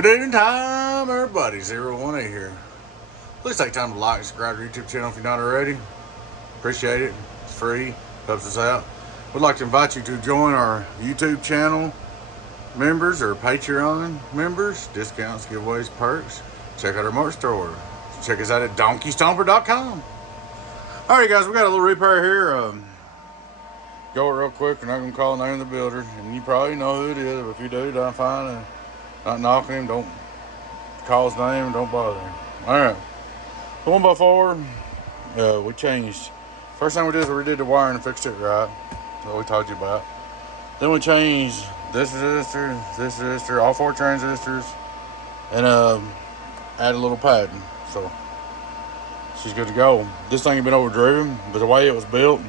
Good evening time, everybody. 018 here. Please take time to like and subscribe to our YouTube channel if you're not already. Appreciate it. It's free. Helps us out. We'd like to invite you to join our YouTube channel members or Patreon members. Discounts, giveaways, perks. Check out our merch store. Check us out at donkeystomperproducts.com. Alright guys, we got a little repair here. Go real quick. We're not going to call the name of the builder. And you probably know who it is. But if you do, don't find it. Not knocking him, don't call his name, don't bother him. Alright. 1x4, we changed. First thing we did is we redid the wiring and fixed it right. What we told you about. Then we changed this resistor, all 4 transistors, and add a little padding. So she's good to go. This thing had been overdriven, but the way it was built,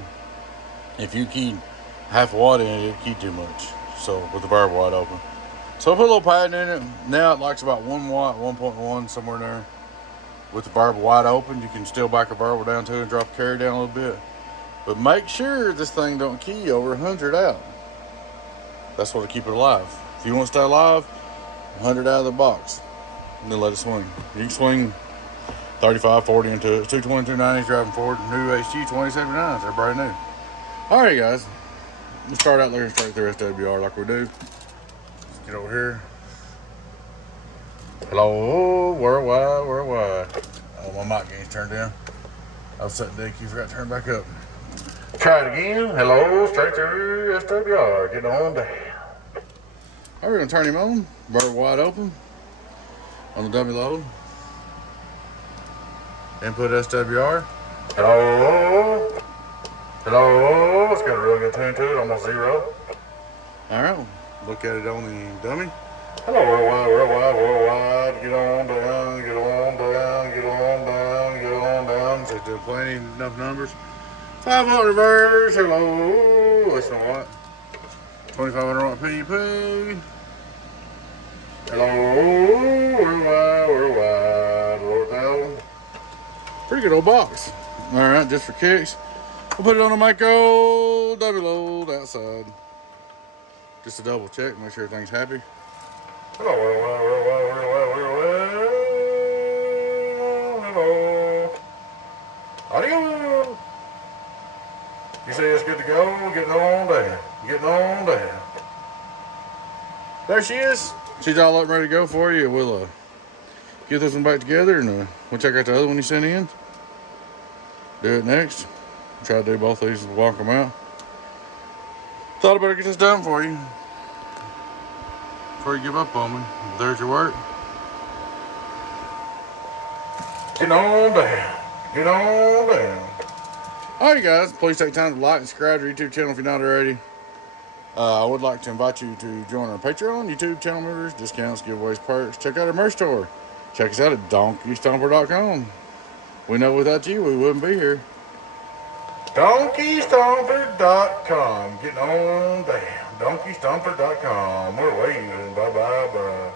if you keyed half a watt in it, it'd key too much. So with the variable wide open. So I put a little padding in it. Now it likes about 1 watt, 1.1, somewhere in there. With the variable wide open, you can still back a variable down to it and drop the carry down a little bit. But make sure this thing don't key over 100 out. That's what'll keep it alive. If you want to stay alive, 100 out of the box. And then let it swing. You can swing 35, 40 into it. 220, 290s driving forward. New HG 2079s. They're brand new. Alright guys. Let's start out there and straight through SWR like we do. Get over here. Hello, worldwide. Oh, my mic gain's turned down. I was setting DQ, forgot to turn back up. Try it again. Hello, straight through SWR. Get on down. Alright, we're gonna turn him on. Bird wide open. On the dummy load. Input SWR. Hello. It's got a really good tune to it, almost 0. Alright. Look at it on the dummy. Hello, worldwide. Get on down. So it's doing plenty, enough numbers. 5 watt reverse. Hello. Listen to what? 2500 watt PP. Hello, worldwide. 4,000. Pretty good old box. Alright, just for kicks. We'll put it on a micro dummy load outside. Just to double check, make sure everything's happy. Hello. Audio. You say it's good to go? Getting on down. There she is. She's all up and ready to go for you. We'll get this one back together and we'll check out the other one you sent in. Do it next. Try to do both of these and walk them out. Thought I better get this done for you before you give up on me. There's your work. Get on down. Alright guys, please take time to like and subscribe to our YouTube channel if you're not already. I would like to invite you to join our Patreon, YouTube channel members, discounts, giveaways, perks. Check out our merch store. Check us out at donkeystomper.com. We know without you we wouldn't be here. donkeystomper.com. Getting on down. donkeystomper.com. We're waiting. Bye.